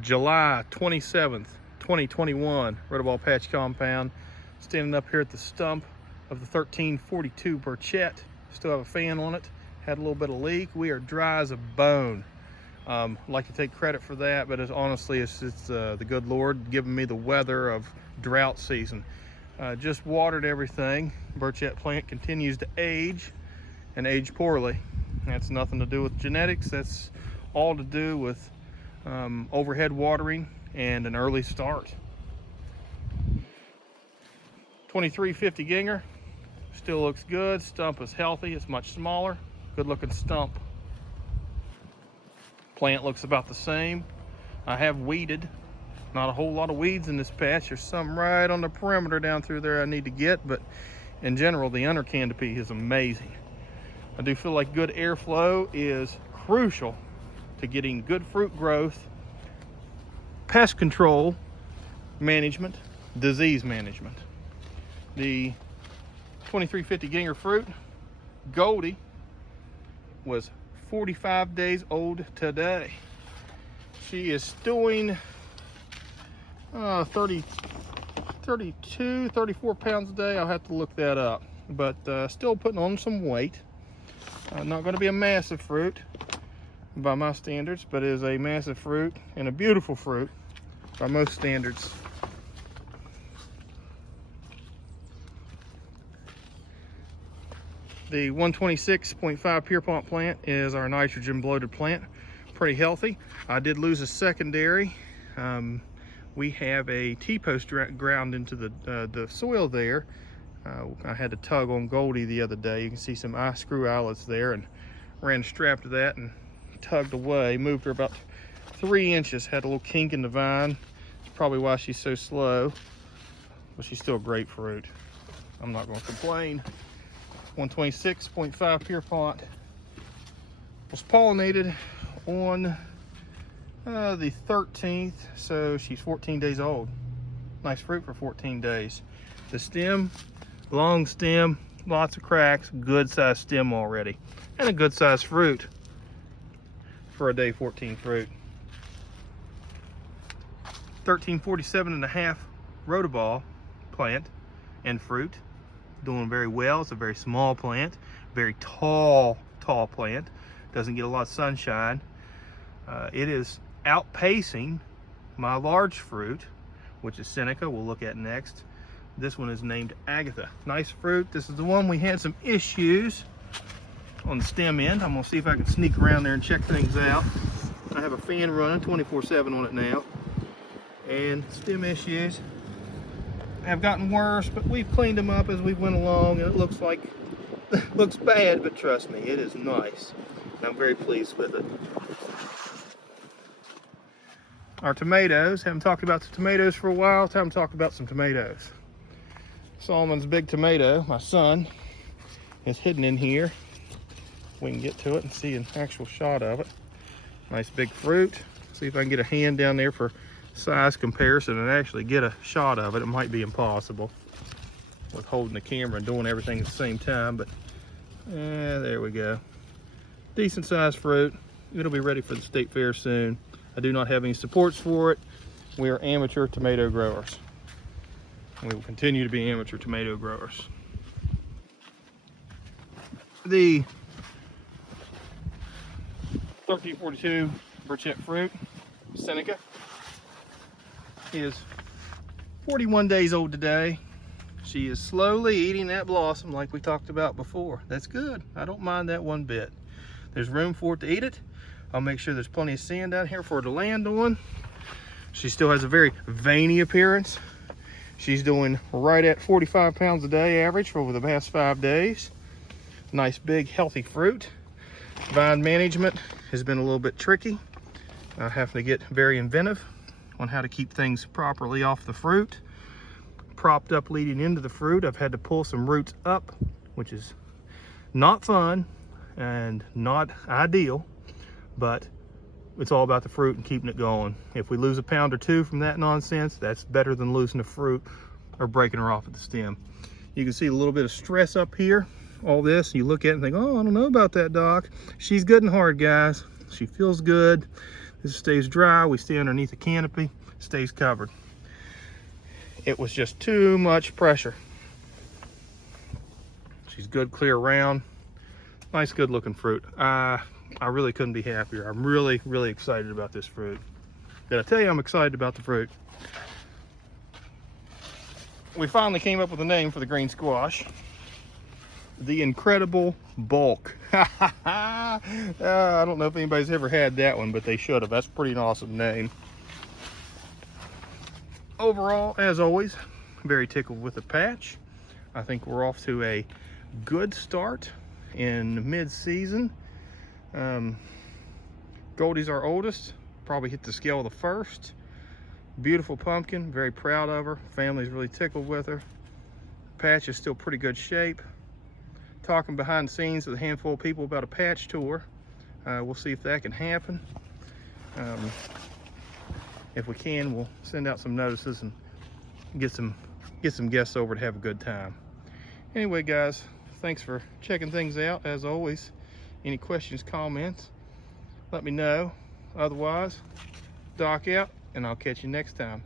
July 27th, 2021, Rotoball Patch Compound. Standing up here at the stump of the 1342 Burchett. Still have a fan on it. Had a little bit of leak. We are dry as a bone. Like to take credit for that, but honestly, it's the good Lord giving me the weather of drought season. Just watered everything. Burchett plant continues to age and age poorly. That's nothing to do with genetics. That's all to do with overhead watering and an early start. 2350 Ginger still looks good. Stump is healthy. It's much smaller. Good looking stump. Plant looks about the same. I have weeded. Not a whole lot of weeds in this patch. There's some right on the perimeter down through there I need to get, but in general, the under canopy is amazing. I do feel like good airflow is crucial to getting good fruit growth, pest control management, disease management. The 2350 Ginger fruit, Goldie, was 45 days old today. She is doing 32, 34 pounds a day. I'll have to look that up, but still putting on some weight. Not going to be a massive fruit by my standards, but it is a massive fruit and a beautiful fruit by most standards. The 126.5 Pierpont plant is our nitrogen bloated plant. Pretty healthy. I did lose a secondary. We have a T-post ground into the soil there. I had to tug on Goldie the other day. You can see some screw eyelets there, and ran a strap to that and tugged away. Moved her about 3 inches. Had a little kink in the vine. That's probably why she's so slow, but she's still great fruit. I'm not going to complain. 126.5 Pierpont was pollinated on the 13th, so she's 14 days old. Nice fruit for 14 days. The stem, long stem, lots of cracks, good sized stem already, and a good sized fruit for a day 14 fruit. 1347.5 Rotoball plant and fruit, doing very well. It's a very small plant, very tall plant. Doesn't get a lot of sunshine. It is outpacing my large fruit, which is Seneca, we'll look at next. This one is named Agatha. Nice fruit. This is the one we had some issues on the stem end. I'm gonna see if I can sneak around there and check things out. I have a fan running 24/7 on it now, and stem issues have gotten worse, but we've cleaned them up as we went along, and it looks bad, but trust me, it is nice. I'm very pleased with it. Our tomatoes, haven't talked about the tomatoes for a while. Time to talk about some tomatoes. Solomon's big tomato, my son, is hidden in here. We can get to it and see an actual shot of it. Nice big fruit. See if I can get a hand down there for size comparison and actually get a shot of it. It might be impossible with holding the camera and doing everything at the same time, but there we go. Decent sized fruit. It'll be ready for the state fair soon. I do not have any supports for it. We are amateur tomato growers. We will continue to be amateur tomato growers. The 1342 Burchett fruit, Seneca, is 41 days old today. She is slowly eating that blossom like we talked about before. That's good. I don't mind that one bit. There's room for it to eat it. I'll make sure there's plenty of sand out here for her to land on. She still has a very veiny appearance. She's doing right at 45 pounds a day average for over the past 5 days. Nice big healthy fruit. Vine management has been a little bit tricky. I have to get very inventive on how to keep things properly off the fruit. Propped up leading into the fruit, I've had to pull some roots up, which is not fun and not ideal, but it's all about the fruit and keeping it going. If we lose a pound or two from that nonsense, that's better than losing the fruit or breaking her off at the stem. You can see a little bit of stress up here. All this, you look at it and think, oh, I don't know about that, Doc. She's good and hard, guys. She feels good. This stays dry. We stay underneath the canopy, stays covered. It was just too much pressure. She's good, clear, round. Nice, good looking fruit. I really couldn't be happier. I'm really, really excited about this fruit. Did I tell you I'm excited about the fruit? We finally came up with a name for the green squash. The Incredible Bulk. I don't know if anybody's ever had that one, but they should have. That's pretty an awesome name. Overall, as always, very tickled with the patch. I think we're off to a good start in mid-season. Goldie's our oldest, probably hit the scale the first. Beautiful pumpkin, very proud of her. Family's really tickled with her. Patch is still pretty good shape. Talking behind the scenes with a handful of people about a patch tour. We'll see if that can happen. If we can, we'll send out some notices and get some guests over to have a good time. Anyway, guys, thanks for checking things out. As always, any questions, comments, let me know. Otherwise, Doc out, and I'll catch you next time.